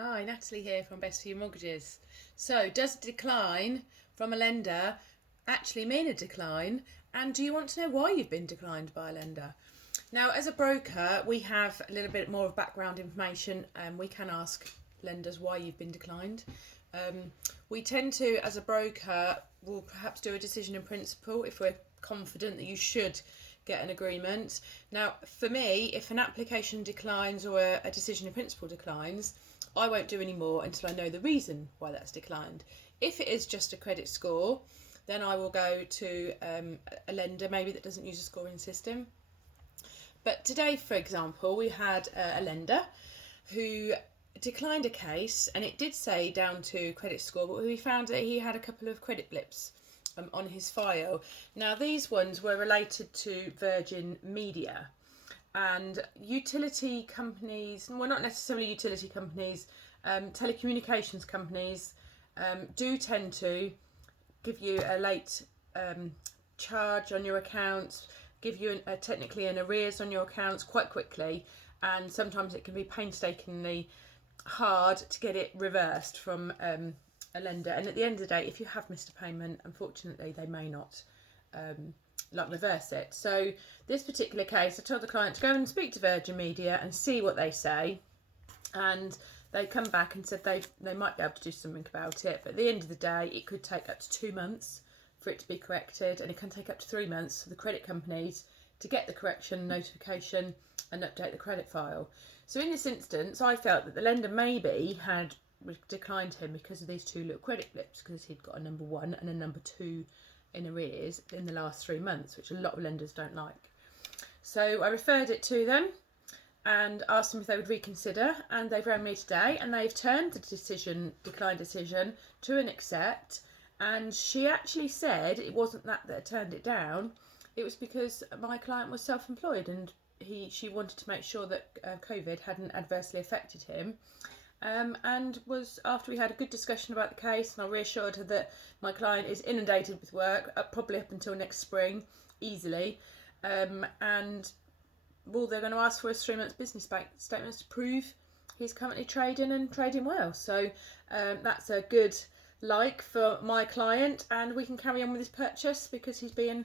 Hi, Natalie here from Best for You Mortgages. So, does a decline from a lender actually mean a decline? And do you want to know why you've been declined by a lender? Now, as a broker, we have a little bit more of background information and we can ask lenders why you've been declined. We tend to, as a broker, will perhaps do a decision in principle if we're confident that you should get an agreement. Now, for me, if an application declines or a decision in principle declines, I won't do any more until I know the reason why that's declined. If it is just a credit score, then I will go to a lender maybe that doesn't use a scoring system. But today, for example, we had a lender who declined a case, and it did say down to credit score, but we found that he had a couple of credit blips on his file. Now, these ones were related to Virgin Media. And utility companies, well, not necessarily utility companies, telecommunications companies do tend to give you a late charge on your accounts, give you technically an arrears on your accounts quite quickly, and sometimes it can be painstakingly hard to get it reversed from a lender. And at the end of the day, if you have missed a payment, unfortunately, they may not reverse it. So this particular case, I told the client to go and speak to Virgin Media and see what they say, and they come back and said they might be able to do something about it, but at the end of the day it could take up to 2 months for it to be corrected, and it can take up to 3 months for the credit companies to get the correction notification and update the credit file. So in this instance, I felt that the lender maybe had declined him because of these two little credit blips, because he'd got a number 1 and a number 2 in arrears in the last 3 months, which a lot of lenders don't like. So I referred it to them and asked them if they would reconsider, and they've rang me today and they've turned the decline decision to an accept. And she actually said it wasn't that turned it down, it was because my client was self-employed and she wanted to make sure that COVID hadn't adversely affected him. And was after we had a good discussion about the case, and I reassured her that my client is inundated with work, probably up until next spring, easily. And all they're going to ask for is 3 months business bank statements to prove he's currently trading well. So that's a good for my client, and we can carry on with his purchase because he's being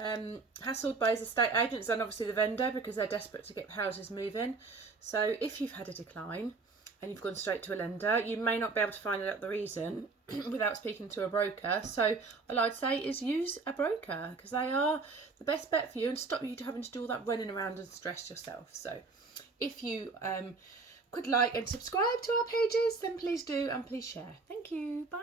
hassled by his estate agents and obviously the vendor because they're desperate to get houses moving. So if you've had a decline and you've gone straight to a lender, you may not be able to find out the reason without speaking to a broker. So all I'd say is use a broker, because they are the best bet for you and stop you having to do all that running around and stress yourself. So if you could like and subscribe to our pages, then please do, and please share. Thank you. Bye.